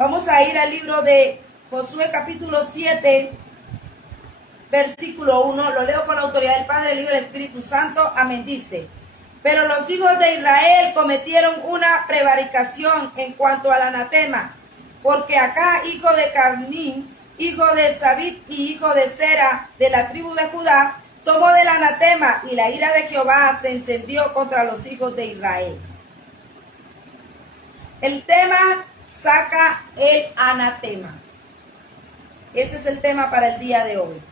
Vamos a ir al libro de Josué capítulo 7, versículo 1. Lo leo con la autoridad del Padre, del Hijo y del Espíritu Santo. Amén. Dice: pero los hijos de Israel cometieron una prevaricación en cuanto al anatema, porque Acá, hijo de Carmín, hijo de Sabit y hijo de Sera, de la tribu de Judá, tomó del anatema, y la ira de Jehová se encendió contra los hijos de Israel. El tema: saca el anatema. Ese es el tema para el día de hoy.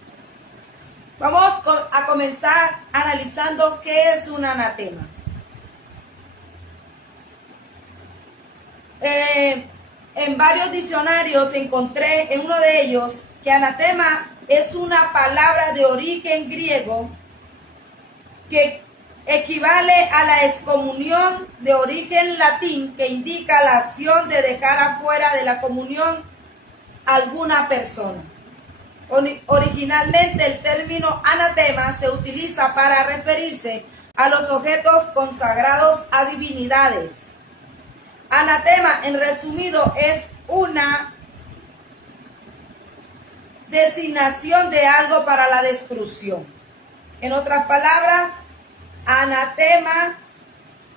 Vamos a comenzar analizando qué es un anatema. En varios diccionarios encontré en uno de ellos que anatema es una palabra de origen griego que equivale a la excomunión de origen latín, que indica la acción de dejar afuera de la comunión alguna persona. Originalmente el término anatema se utiliza para referirse a los objetos consagrados a divinidades. Anatema, en resumido, es una designación de algo para la destrucción. En otras palabras, anatema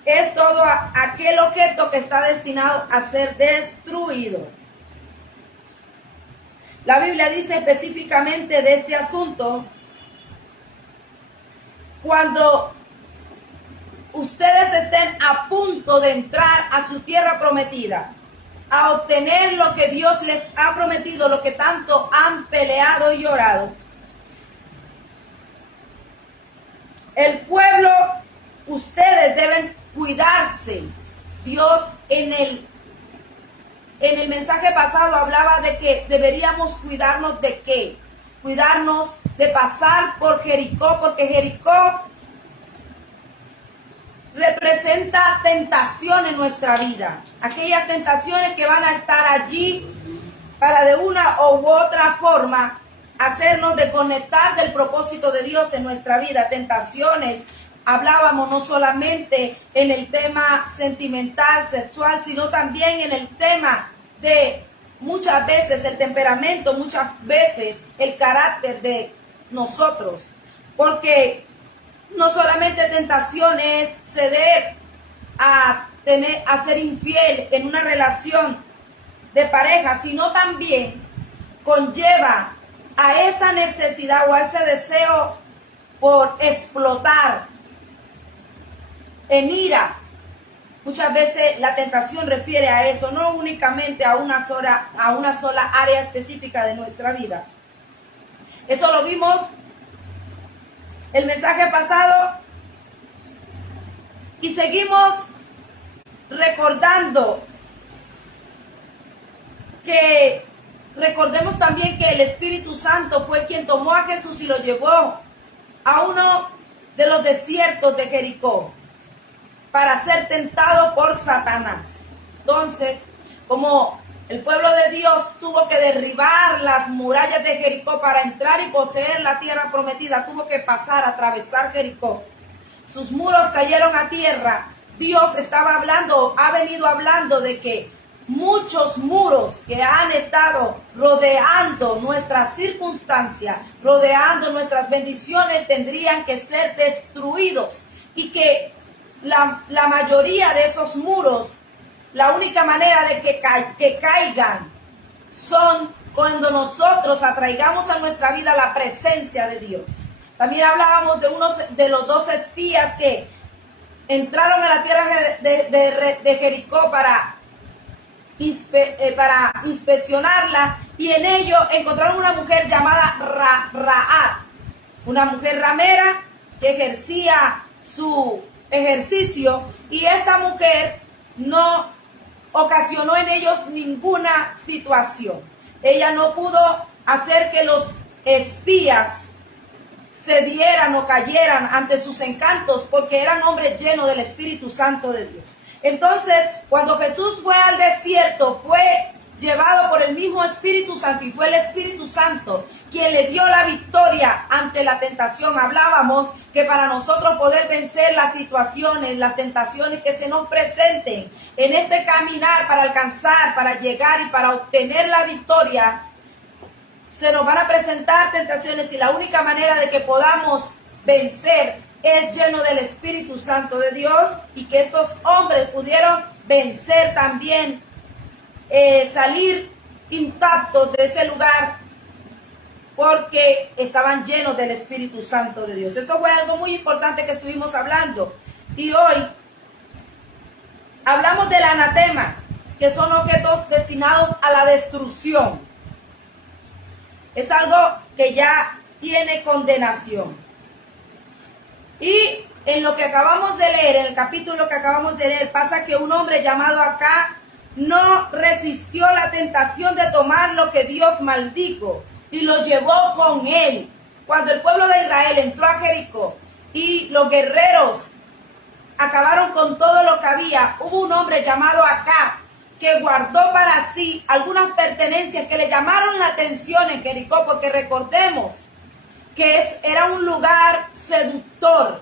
es todo aquel objeto que está destinado a ser destruido. La Biblia dice específicamente de este asunto: cuando ustedes estén a punto de entrar a su tierra prometida, a obtener lo que Dios les ha prometido, lo que tanto han peleado y llorado, el pueblo, ustedes deben cuidarse. Dios en el mensaje pasado hablaba de que deberíamos cuidarnos de qué. Cuidarnos de pasar por Jericó, porque Jericó representa tentación en nuestra vida. Aquellas tentaciones que van a estar allí para de una u otra forma hacernos desconectar del propósito de Dios en nuestra vida. Tentaciones, hablábamos no solamente en el tema sentimental, sexual, sino también en el tema de muchas veces el temperamento, muchas veces el carácter de nosotros. Porque no solamente tentación es ceder a ser infiel en una relación de pareja, sino también conlleva a esa necesidad o a ese deseo por explotar en ira. Muchas veces la tentación refiere a eso, no únicamente a una sola área específica de nuestra vida. Eso lo vimos el mensaje pasado y seguimos recordando que recordemos también que el Espíritu Santo fue quien tomó a Jesús y lo llevó a uno de los desiertos de Jericó para ser tentado por Satanás. Entonces, como el pueblo de Dios tuvo que derribar las murallas de Jericó para entrar y poseer la tierra prometida, tuvo que pasar, atravesar Jericó. Sus muros cayeron a tierra. Dios ha venido hablando de que muchos muros que han estado rodeando nuestras circunstancias, rodeando nuestras bendiciones, tendrían que ser destruidos, y que la mayoría de esos muros, la única manera de que caigan son cuando nosotros atraigamos a nuestra vida la presencia de Dios. También hablábamos de los dos espías que entraron a la tierra de Jericó para inspeccionarla, y en ello encontraron una mujer llamada Rahab, una mujer ramera que ejercía su ejercicio, y esta mujer no ocasionó en ellos ninguna situación. Ella no pudo hacer que los espías cedieran o cayeran ante sus encantos, porque eran hombres llenos del Espíritu Santo de Dios. Entonces, cuando Jesús fue al desierto, fue llevado por el mismo Espíritu Santo, y fue el Espíritu Santo quien le dio la victoria ante la tentación. Hablábamos que para nosotros poder vencer las situaciones, las tentaciones que se nos presenten en este caminar para alcanzar, para llegar y para obtener la victoria, se nos van a presentar tentaciones, y la única manera de que podamos vencer es lleno del Espíritu Santo de Dios, y que estos hombres pudieron vencer también, salir intactos de ese lugar porque estaban llenos del Espíritu Santo de Dios. Esto fue algo muy importante que estuvimos hablando, y hoy hablamos del anatema, que son objetos destinados a la destrucción. Es algo que ya tiene condenación. Y en lo que acabamos de leer, en el capítulo que acabamos de leer, pasa que un hombre llamado Acab no resistió la tentación de tomar lo que Dios maldijo y lo llevó con él. Cuando el pueblo de Israel entró a Jericó y los guerreros acabaron con todo lo que había, hubo un hombre llamado Acab que guardó para sí algunas pertenencias que le llamaron la atención en Jericó, porque recordemos que era un lugar seductor,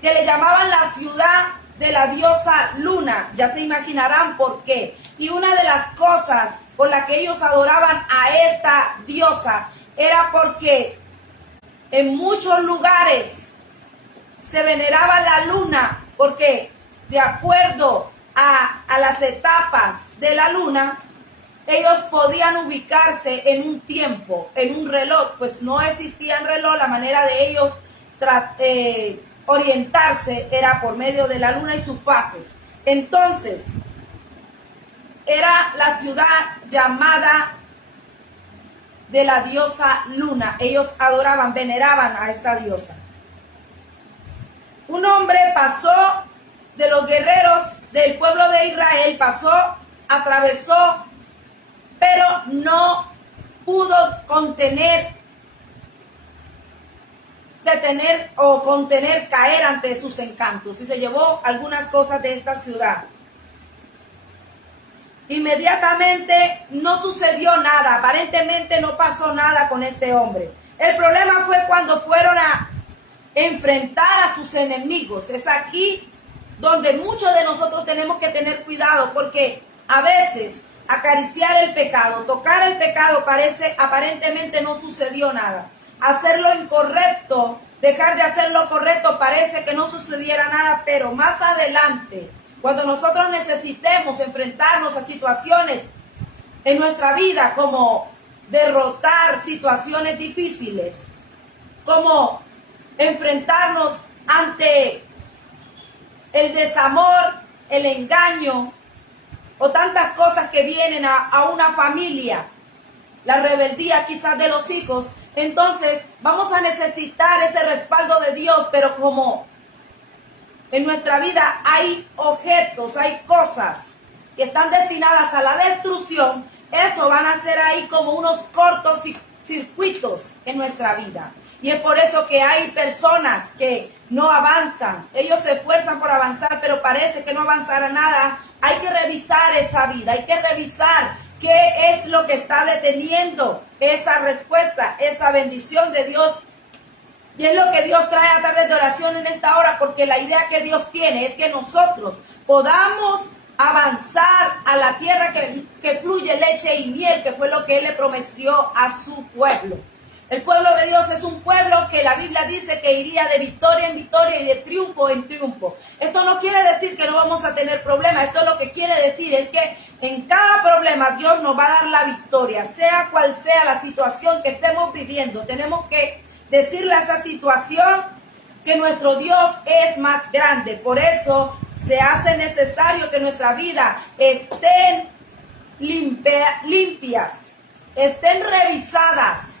que le llamaban la ciudad de la diosa Luna. Ya se imaginarán por qué. Y una de las cosas por las que ellos adoraban a esta diosa era porque en muchos lugares se veneraba la luna, porque de acuerdo a las etapas de la luna, ellos podían ubicarse en un tiempo, en un reloj, pues no existía el reloj. La manera de ellos orientarse era por medio de la luna y sus fases. Entonces, era la ciudad llamada de la diosa Luna. Ellos adoraban, veneraban a esta diosa. Un hombre pasó de los guerreros del pueblo de Israel, atravesó, pero no pudo contener caer ante sus encantos, y se llevó algunas cosas de esta ciudad. Inmediatamente no sucedió nada, aparentemente no pasó nada con este hombre. El problema fue cuando fueron a enfrentar a sus enemigos. Es aquí donde muchos de nosotros tenemos que tener cuidado, porque a veces acariciar el pecado, tocar el pecado, aparentemente no sucedió nada. Hacer lo incorrecto, dejar de hacer lo correcto, parece que no sucediera nada, pero más adelante, cuando nosotros necesitemos enfrentarnos a situaciones en nuestra vida, como derrotar situaciones difíciles, como enfrentarnos ante el desamor, el engaño, o tantas cosas que vienen a una familia, la rebeldía quizás de los hijos, entonces vamos a necesitar ese respaldo de Dios. Pero como en nuestra vida hay objetos, hay cosas que están destinadas a la destrucción, eso van a ser ahí como unos cortos circuitos en nuestra vida. Y es por eso que hay personas que no avanzan. Ellos se esfuerzan por avanzar, pero parece que no avanzará nada. Hay que revisar esa vida, hay que revisar qué es lo que está deteniendo esa respuesta, esa bendición de Dios. Y es lo que Dios trae a través de oración en esta hora, porque la idea que Dios tiene es que nosotros podamos avanzar a la tierra que fluye leche y miel, que fue lo que Él le prometió a su pueblo. El pueblo de Dios es un pueblo que la Biblia dice que iría de victoria en victoria y de triunfo en triunfo. Esto no quiere decir que no vamos a tener problemas. Esto lo que quiere decir es que en cada problema Dios nos va a dar la victoria, sea cual sea la situación que estemos viviendo. Tenemos que decirle a esa situación que nuestro Dios es más grande. Por eso se hace necesario que nuestra vida estén limpias, estén revisadas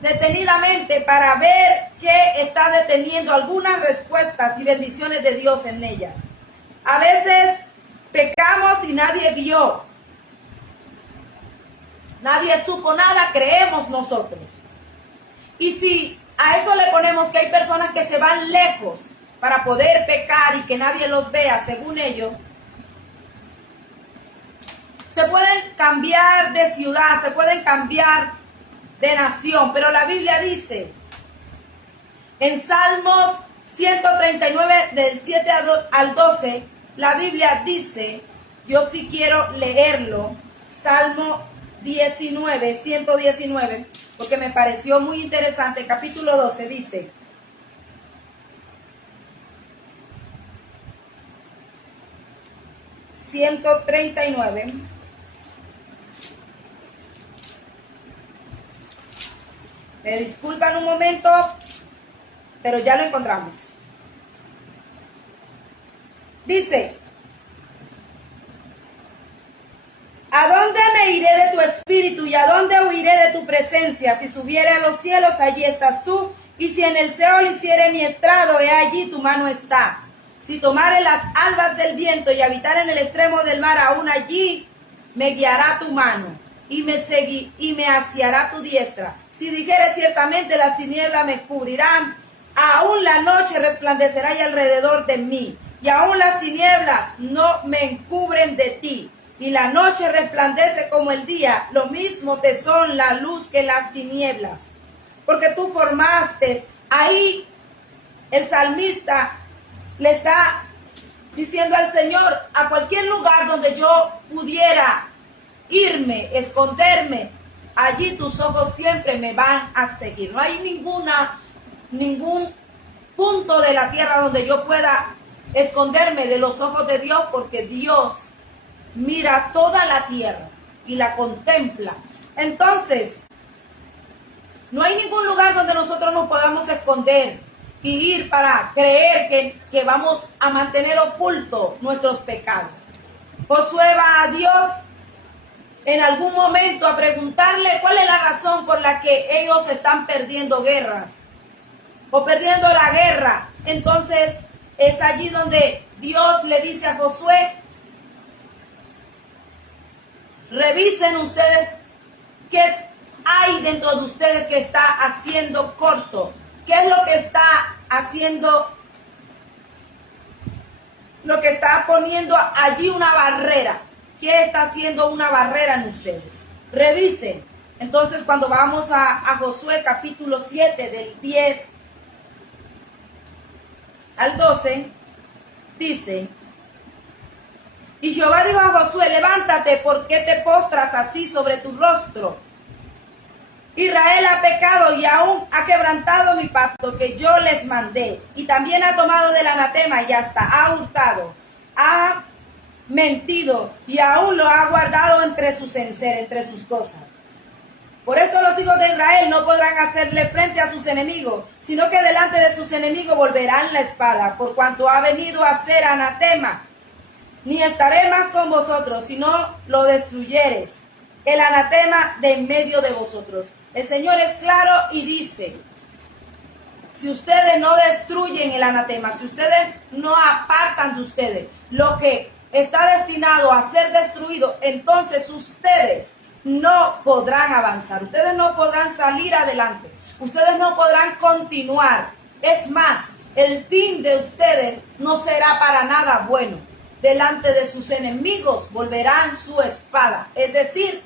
detenidamente, para ver qué está deteniendo algunas respuestas y bendiciones de Dios en ella. A veces pecamos y nadie vio, nadie supo nada, creemos nosotros. Y si a eso le ponemos que hay personas que se van lejos para poder pecar y que nadie los vea, según ellos, Se pueden cambiar de ciudad, se pueden cambiar de nación, pero la Biblia dice en Salmos 139 del 7 al 12, la Biblia dice, yo sí quiero leerlo, Salmo 19, 119, porque me pareció muy interesante, capítulo 12 dice, ...139... Me disculpan un momento, pero ya lo encontramos. Dice, ¿a dónde me iré de tu espíritu y a dónde huiré de tu presencia? Si subiere a los cielos, allí estás tú, y si en el Seol hiciere mi estrado, he allí tu mano está. Si tomare las albas del viento y habitar en el extremo del mar, aún allí me guiará tu mano y me asiará tu diestra. Si dijere ciertamente las tinieblas me cubrirán, aún la noche resplandecerá y alrededor de mí, y aún las tinieblas no me encubren de ti. Y la noche resplandece como el día, lo mismo te son la luz que las tinieblas. Porque tú formaste, ahí el salmista le está diciendo al Señor, a cualquier lugar donde yo pudiera irme, esconderme, allí tus ojos siempre me van a seguir. No hay ningún punto de la tierra donde yo pueda esconderme de los ojos de Dios, porque Dios mira toda la tierra y la contempla. Entonces, no hay ningún lugar donde nosotros nos podamos esconder y ir para creer que vamos a mantener ocultos nuestros pecados. Josué va a Dios en algún momento a preguntarle cuál es la razón por la que ellos están perdiendo guerras o perdiendo la guerra. Entonces es allí donde Dios le dice a Josué, revisen ustedes qué hay dentro de ustedes que está haciendo corto, qué es lo que está haciendo, lo que está poniendo allí una barrera. ¿Qué está haciendo una barrera en ustedes? Revisen. Entonces, cuando vamos a Josué capítulo 7 del 10 al 12, dice, y Jehová dijo a Josué, levántate, ¿por qué te postras así sobre tu rostro? Israel ha pecado y aún ha quebrantado mi pacto que yo les mandé, y también ha tomado del anatema y hasta ha hurtado, ha mentido y aún lo ha guardado entre sus enseres, entre sus cosas. Por esto los hijos de Israel no podrán hacerle frente a sus enemigos, sino que delante de sus enemigos volverán la espada, por cuanto ha venido a ser anatema. Ni estaré más con vosotros, sino lo destruyeres, el anatema de en medio de vosotros. El Señor es claro y dice, si ustedes no destruyen el anatema, si ustedes no apartan de ustedes lo que está destinado a ser destruido, entonces ustedes no podrán avanzar, ustedes no podrán salir adelante, ustedes no podrán continuar. Es más, el fin de ustedes no será para nada bueno. Delante de sus enemigos volverán su espada. Es decir,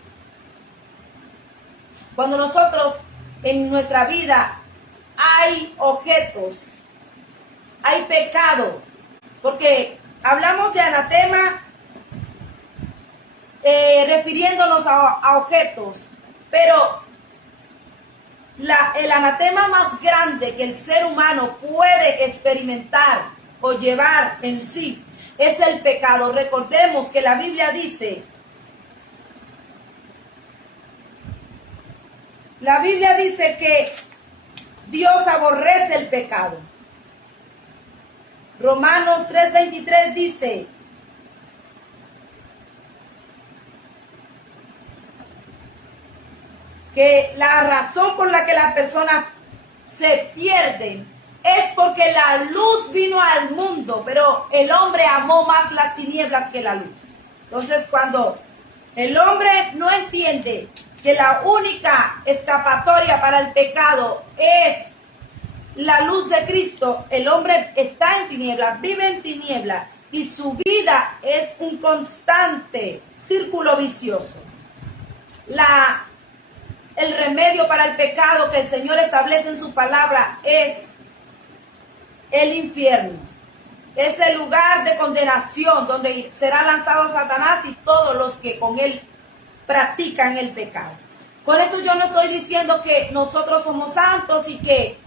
cuando nosotros en nuestra vida hay objetos, hay pecado, porque hablamos de anatema refiriéndonos a objetos, pero el anatema más grande que el ser humano puede experimentar o llevar en sí es el pecado. Recordemos que la Biblia dice, que Dios aborrece el pecado. Romanos 3:23 dice, que la razón por la que las personas se pierden es porque la luz vino al mundo, pero el hombre amó más las tinieblas que la luz. Entonces, cuando el hombre no entiende que la única escapatoria para el pecado es la luz de Cristo, el hombre está en tinieblas, vive en tinieblas, y su vida es un constante círculo vicioso. El remedio para el pecado que el Señor establece en su palabra es el infierno. Es el lugar de condenación donde será lanzado Satanás y todos los que con él practican el pecado. Con eso yo no estoy diciendo que nosotros somos santos y que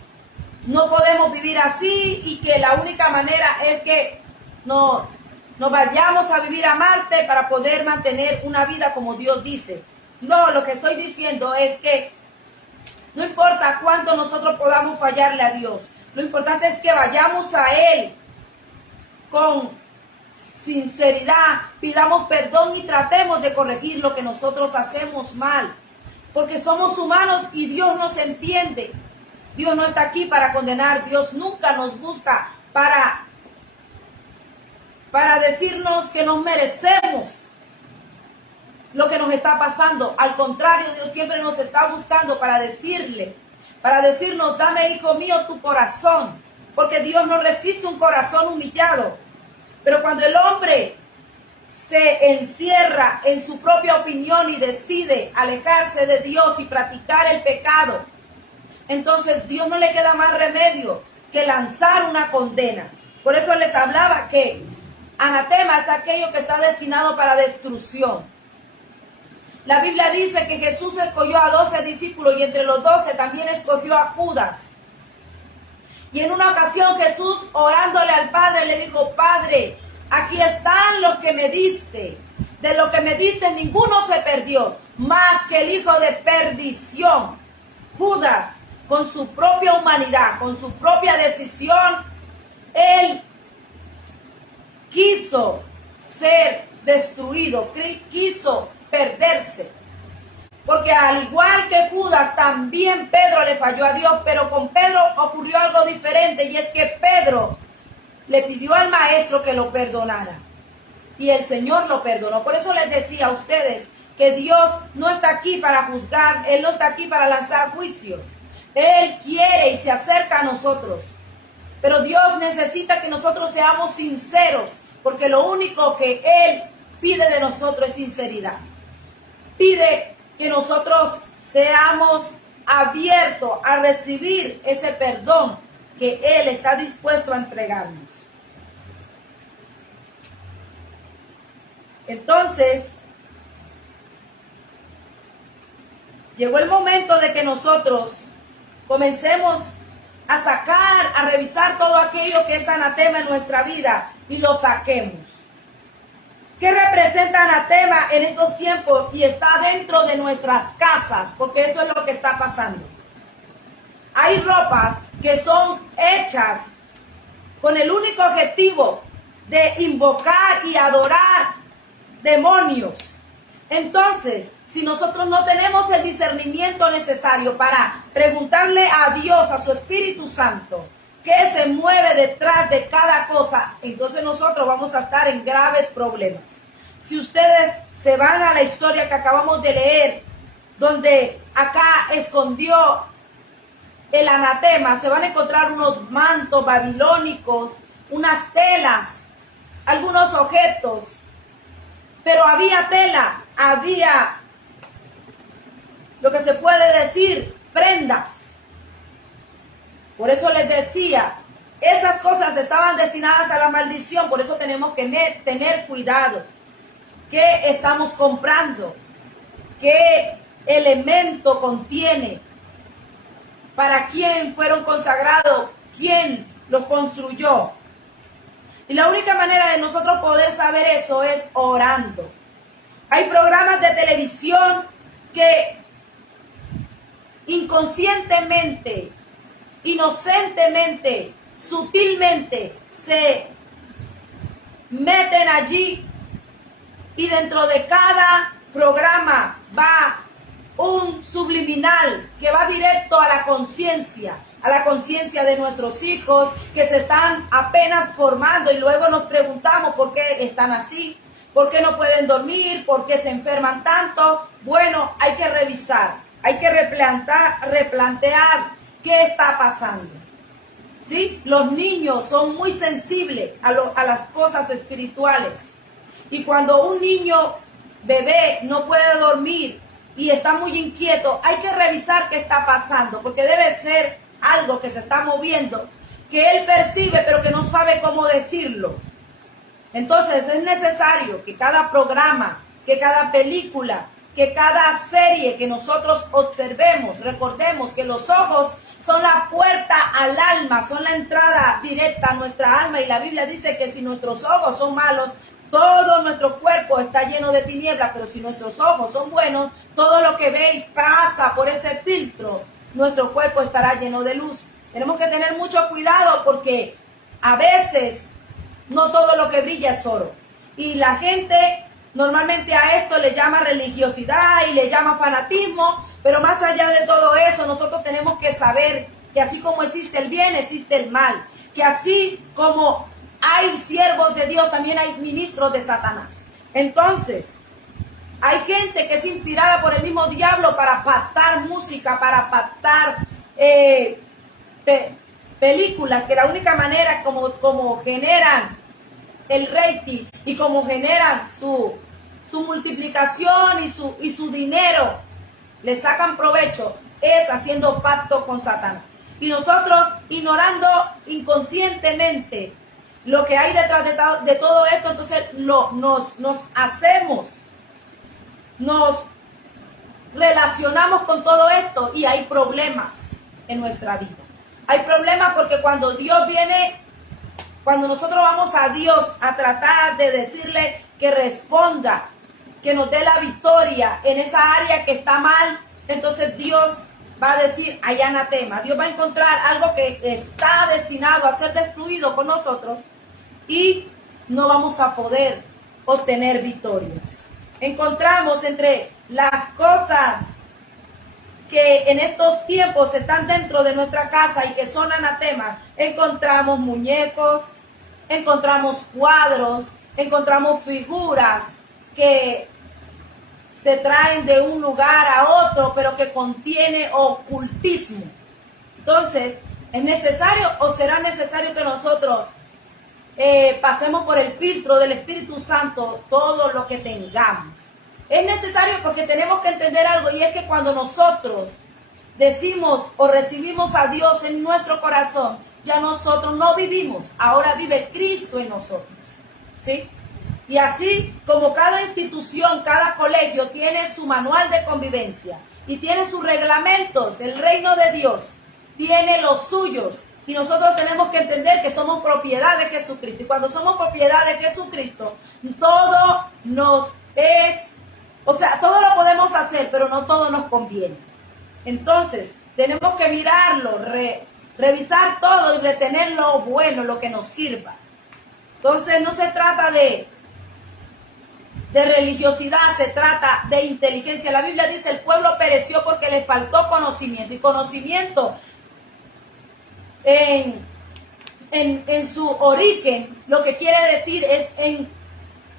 no podemos vivir así y que la única manera es que nos vayamos a vivir a Marte para poder mantener una vida como Dios dice. No, lo que estoy diciendo es que no importa cuánto nosotros podamos fallarle a Dios, lo importante es que vayamos a Él con sinceridad, pidamos perdón y tratemos de corregir lo que nosotros hacemos mal, porque somos humanos y Dios nos entiende. Dios no está aquí para condenar, Dios nunca nos busca para decirnos que nos merecemos lo que nos está pasando. Al contrario, Dios siempre nos está buscando para decirnos, dame, hijo mío, tu corazón, porque Dios no resiste un corazón humillado. Pero cuando el hombre se encierra en su propia opinión y decide alejarse de Dios y practicar el pecado, entonces Dios no le queda más remedio que lanzar una condena. Por eso les hablaba que anatema es aquello que está destinado para destrucción. La Biblia dice que Jesús escogió a 12 discípulos y entre los 12 también escogió a Judas. Y en una ocasión Jesús, orándole al Padre, le dijo, Padre, aquí están los que me diste. De lo que me diste ninguno se perdió, más que el hijo de perdición. Judas, con su propia humanidad, con su propia decisión, él quiso ser destruido, quiso perderse. Porque al igual que Judas, también Pedro le falló a Dios, pero con Pedro ocurrió algo diferente, y es que Pedro le pidió al maestro que lo perdonara. Y el Señor lo perdonó. Por eso les decía a ustedes que Dios no está aquí para juzgar, Él no está aquí para lanzar juicios. Él quiere y se acerca a nosotros. Pero Dios necesita que nosotros seamos sinceros, porque lo único que Él pide de nosotros es sinceridad. Pide que nosotros seamos abiertos a recibir ese perdón que Él está dispuesto a entregarnos. Entonces, llegó el momento de que nosotros comencemos a sacar, a revisar todo aquello que es anatema en nuestra vida y lo saquemos. ¿Qué representa anatema en estos tiempos? Y está dentro de nuestras casas, porque eso es lo que está pasando. Hay ropas que son hechas con el único objetivo de invocar y adorar demonios. Entonces, si nosotros no tenemos el discernimiento necesario para preguntarle a Dios, a su Espíritu Santo, qué se mueve detrás de cada cosa, entonces nosotros vamos a estar en graves problemas. Si ustedes se van a la historia que acabamos de leer, donde acá escondió el anatema, se van a encontrar unos mantos babilónicos, unas telas, algunos objetos, pero había tela, había lo que se puede decir prendas. Por eso les decía, esas cosas estaban destinadas a la maldición, por eso tenemos que tener cuidado. ¿Qué estamos comprando? ¿Qué elemento contiene? ¿Para quién fueron consagrados? ¿Quién los construyó? Y la única manera de nosotros poder saber eso es orando. Hay programas de televisión que inconscientemente, inocentemente, sutilmente se meten allí, y dentro de cada programa va un subliminal que va directo a la conciencia de nuestros hijos que se están apenas formando, y luego nos preguntamos por qué están así, por qué no pueden dormir, por qué se enferman tanto. Bueno, hay que revisar, hay que replantear qué está pasando. ¿sí? Los niños son muy sensibles a las cosas espirituales. Y cuando un niño bebé no puede dormir y está muy inquieto, hay que revisar qué está pasando, porque debe ser algo que se está moviendo, que él percibe pero que no sabe cómo decirlo. Entonces es necesario que cada programa, que cada película, que cada serie que nosotros observemos, recordemos que los ojos son la puerta al alma, son la entrada directa a nuestra alma, y la Biblia dice que si nuestros ojos son malos, todo nuestro cuerpo está lleno de tinieblas, pero si nuestros ojos son buenos, todo lo que ve y pasa por ese filtro, nuestro cuerpo estará lleno de luz. Tenemos que tener mucho cuidado porque a veces no todo lo que brilla es oro. Y la gente normalmente a esto le llama religiosidad y le llama fanatismo, pero más allá de todo eso, nosotros tenemos que saber que así como existe el bien, existe el mal. Que así como hay siervos de Dios, también hay ministros de Satanás. Entonces, hay gente que es inspirada por el mismo diablo para pactar música, para pactar películas, que la única manera como generan el rating y como generan su multiplicación y su dinero, le sacan provecho, es haciendo pacto con Satanás. Y nosotros, ignorando inconscientemente lo que hay detrás de todo esto, entonces nos relacionamos con todo esto y hay problemas en nuestra vida. Hay problemas porque cuando Dios viene, cuando nosotros vamos a Dios a tratar de decirle que responda, que nos dé la victoria en esa área que está mal, entonces Dios va a decir, hay anatema. Dios va a encontrar algo que está destinado a ser destruido con nosotros y no vamos a poder obtener victorias. Encontramos entre las cosas que en estos tiempos están dentro de nuestra casa y que son anatemas, encontramos muñecos, encontramos cuadros, encontramos figuras que se traen de un lugar a otro, pero que contiene ocultismo. Entonces, ¿es necesario o será necesario que nosotros pasemos por el filtro del Espíritu Santo todo lo que tengamos? Es necesario porque tenemos que entender algo, y es que cuando nosotros decimos o recibimos a Dios en nuestro corazón, ya nosotros no vivimos, ahora vive Cristo en nosotros, ¿sí? Y así como cada institución, cada colegio tiene su manual de convivencia y tiene sus reglamentos, el reino de Dios tiene los suyos, y nosotros tenemos que entender que somos propiedad de Jesucristo. Y cuando somos propiedad de Jesucristo, todo nos es, o sea, todo lo podemos hacer, pero no todo nos conviene. Entonces, tenemos que mirarlo, revisar todo y retener lo bueno, lo que nos sirva. Entonces, no se trata de religiosidad, se trata de inteligencia. La Biblia dice, el pueblo pereció porque le faltó conocimiento. Y conocimiento en su origen, lo que quiere decir es en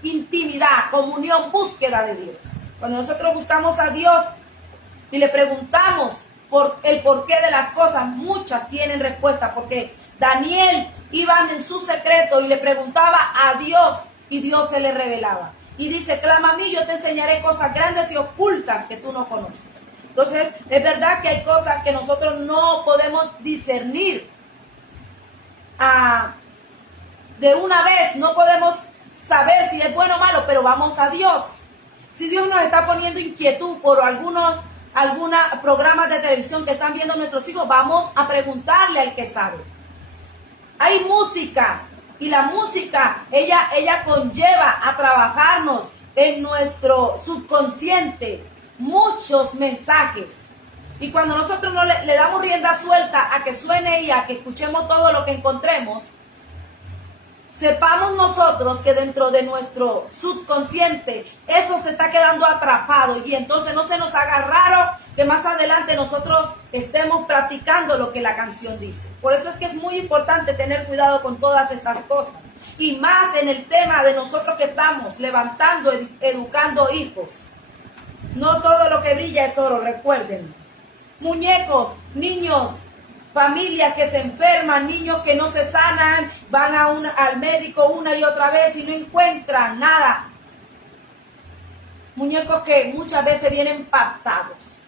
intimidad, comunión, búsqueda de Dios. Cuando nosotros buscamos a Dios y le preguntamos por el porqué de las cosas, muchas tienen respuesta, porque Daniel iba en su secreto y le preguntaba a Dios y Dios se le revelaba. Y dice, clama a mí, yo te enseñaré cosas grandes y ocultas que tú no conoces. Entonces, es verdad que hay cosas que nosotros no podemos discernir de una vez, no podemos saber si es bueno o malo, pero vamos a Dios. Si Dios nos está poniendo inquietud por algunos programas de televisión que están viendo nuestros hijos, vamos a preguntarle al que sabe. Hay música, y la música, ella conlleva a trabajarnos en nuestro subconsciente muchos mensajes. Y cuando nosotros no le damos rienda suelta a que suene y a que escuchemos todo lo que encontremos, sepamos nosotros que dentro de nuestro subconsciente eso se está quedando atrapado, y entonces no se nos haga raro que más adelante nosotros estemos practicando lo que la canción dice. Por eso es que es muy importante tener cuidado con todas estas cosas, y más en el tema de nosotros que estamos levantando, educando hijos. No todo lo que brilla es oro, recuerden. Muñecos, niños familias que se enferman, niños que no se sanan, van al médico una y otra vez y no encuentran nada. Muñecos que muchas veces vienen pactados.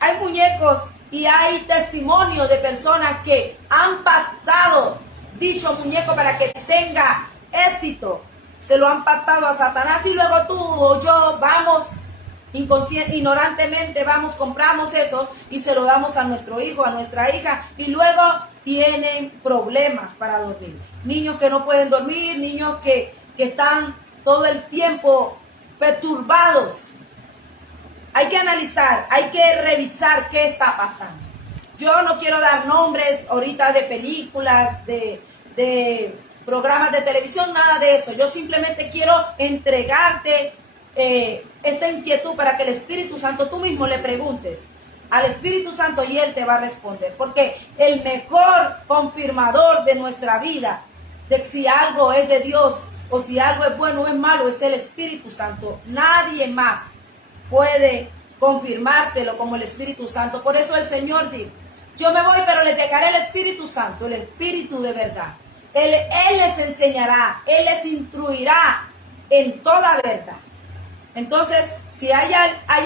Hay muñecos y hay testimonios de personas que han pactado dicho muñeco para que tenga éxito. Se lo han pactado a Satanás y luego tú o yo vamos ignorantemente, compramos eso y se lo damos a nuestro hijo, a nuestra hija y luego tienen problemas para dormir. Niños que no pueden dormir, niños que están todo el tiempo perturbados. Hay que analizar, hay que revisar qué está pasando. Yo no quiero dar nombres ahorita de películas, de programas de televisión, nada de eso. Yo simplemente quiero entregarte esta inquietud para que el Espíritu Santo, tú mismo le preguntes al Espíritu Santo y Él te va a responder. Porque el mejor confirmador de nuestra vida, de si algo es de Dios o si algo es bueno o es malo, es el Espíritu Santo. Nadie más puede confirmártelo como el Espíritu Santo. Por eso el Señor dijo, yo me voy, pero les dejaré el Espíritu Santo, el Espíritu de verdad. Él les enseñará, Él les instruirá en toda verdad. Entonces, si hay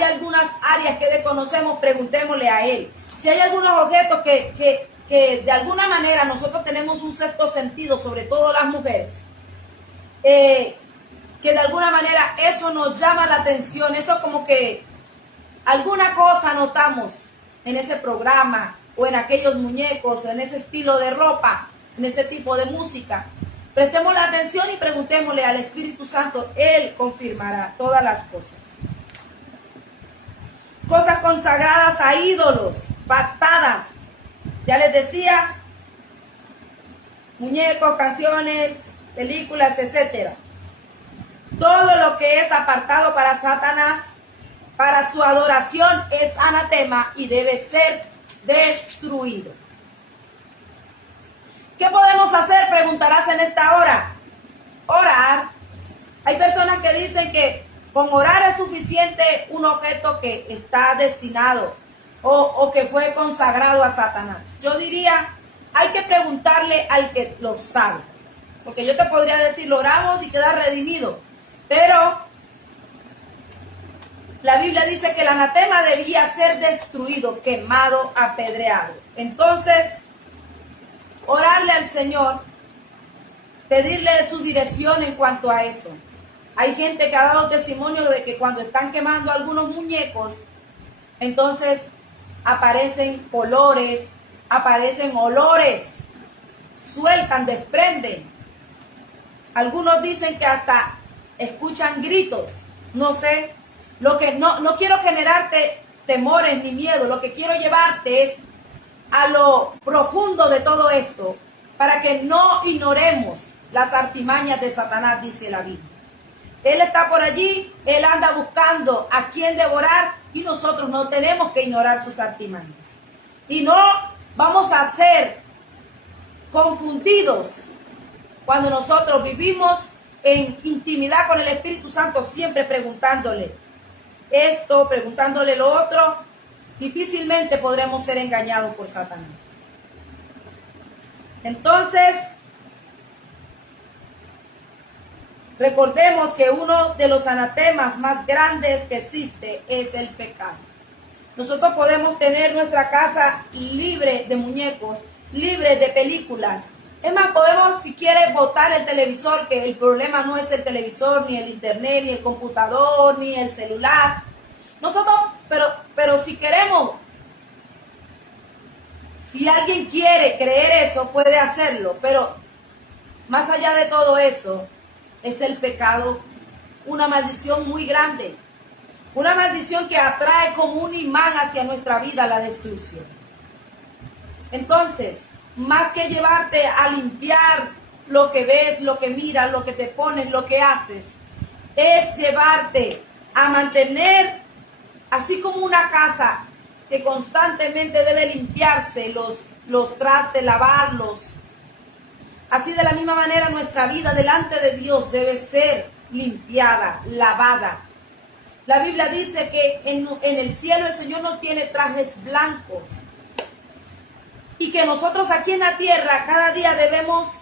algunas áreas que desconocemos, preguntémosle a Él. Si hay algunos objetos que de alguna manera nosotros tenemos un sexto sentido, sobre todo las mujeres, que de alguna manera eso nos llama la atención, eso como que alguna cosa notamos en ese programa o en aquellos muñecos o en ese estilo de ropa, en ese tipo de música. Prestemos la atención y preguntémosle al Espíritu Santo, Él confirmará todas las cosas. Cosas consagradas a ídolos, pactadas. Ya les decía, muñecos, canciones, películas, etcétera. Todo lo que es apartado para Satanás, para su adoración, es anatema y debe ser destruido. ¿Qué podemos hacer? Preguntarás en esta hora. Orar. Hay personas que dicen que con orar es suficiente un objeto que está destinado o que fue consagrado a Satanás. Yo diría, hay que preguntarle al que lo sabe. Porque yo te podría decir, lo oramos y queda redimido. Pero la Biblia dice que el anatema debía ser destruido, quemado, apedreado. Entonces, orarle al Señor, pedirle su dirección en cuanto a eso. Hay gente que ha dado testimonio de que cuando están quemando algunos muñecos, entonces aparecen colores, aparecen olores, sueltan, desprenden. Algunos dicen que hasta escuchan gritos. No sé, no quiero generarte temores ni miedo, lo que quiero llevarte es a lo profundo de todo esto, para que no ignoremos las artimañas de Satanás, dice la Biblia. Él está por allí, él anda buscando a quien devorar y nosotros no tenemos que ignorar sus artimañas. Y no vamos a ser confundidos cuando nosotros vivimos en intimidad con el Espíritu Santo, siempre preguntándole esto, preguntándole lo otro. Difícilmente podremos ser engañados por Satanás. Entonces, recordemos que uno de los anatemas más grandes que existe es el pecado. Nosotros podemos tener nuestra casa libre de muñecos, libre de películas. Es más, podemos, si quieres, botar el televisor, que el problema no es el televisor, ni el internet, ni el computador, ni el celular. Nosotros, pero si queremos, si alguien quiere creer eso, puede hacerlo. Pero más allá de todo eso, es el pecado, una maldición muy grande. Una maldición que atrae como un imán hacia nuestra vida la destrucción. Entonces, más que llevarte a limpiar lo que ves, lo que miras, lo que te pones, lo que haces, es llevarte a mantener, así como una casa que constantemente debe limpiarse, los trastes, lavarlos. Así de la misma manera nuestra vida delante de Dios debe ser limpiada, lavada. La Biblia dice que en el cielo el Señor nos tiene trajes blancos. y que nosotros aquí en la tierra cada día debemos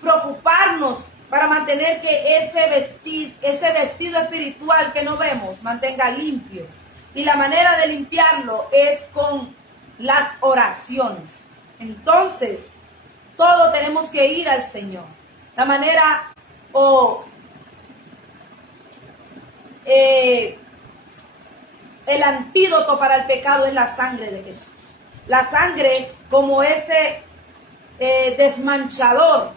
preocuparnos para mantener que ese vestido espiritual que no vemos mantenga limpio. Y la manera de limpiarlo es con las oraciones. Entonces, todo tenemos que ir al Señor. La manera el antídoto para el pecado es la sangre de Jesús. La sangre como ese desmanchador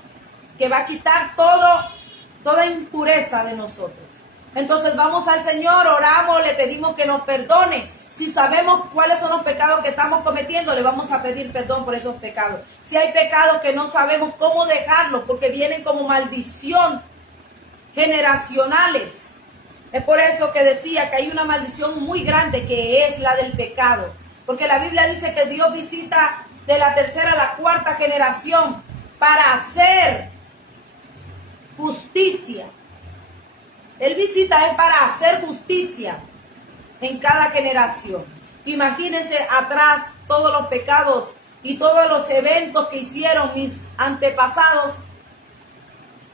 que va a quitar toda impureza de nosotros. Entonces vamos al Señor, oramos, le pedimos que nos perdone. Si sabemos cuáles son los pecados que estamos cometiendo, le vamos a pedir perdón por esos pecados. Si hay pecados que no sabemos cómo dejarlos porque vienen como maldición generacionales. Es por eso que decía que hay una maldición muy grande que es la del pecado. Porque la Biblia dice que Dios visita de la tercera a la cuarta generación para hacer justicia. Él visita es para hacer justicia en cada generación. Imagínense atrás todos los pecados y todos los eventos que hicieron mis antepasados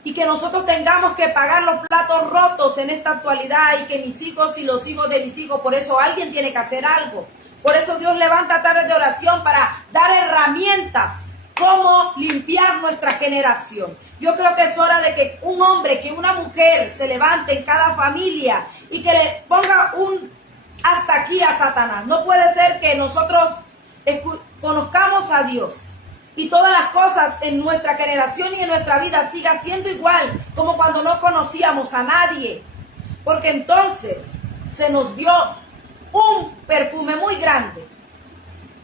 y que nosotros tengamos que pagar los platos rotos en esta actualidad y que mis hijos y los hijos de mis hijos, por eso alguien tiene que hacer algo. Por eso Dios levanta tardes de oración para dar herramientas cómo limpiar nuestra generación. Yo creo que es hora de que un hombre, que una mujer se levante en cada familia y que le ponga un hasta aquí a Satanás. No puede ser que nosotros conozcamos a Dios y todas las cosas en nuestra generación y en nuestra vida siga siendo igual como cuando no conocíamos a nadie. Porque entonces se nos dio un perfume muy grande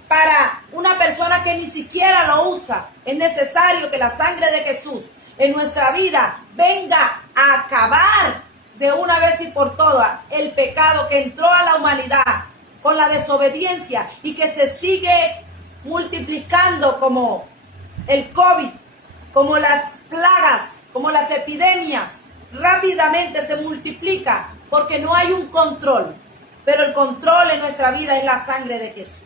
para una persona que ni siquiera lo usa. Es necesario que la sangre de Jesús en nuestra vida venga a acabar de una vez y por todas el pecado que entró a la humanidad con la desobediencia y que se sigue multiplicando como el COVID, como las plagas, como las epidemias. Rápidamente se multiplica porque no hay un control. Pero el control en nuestra vida es la sangre de Jesús.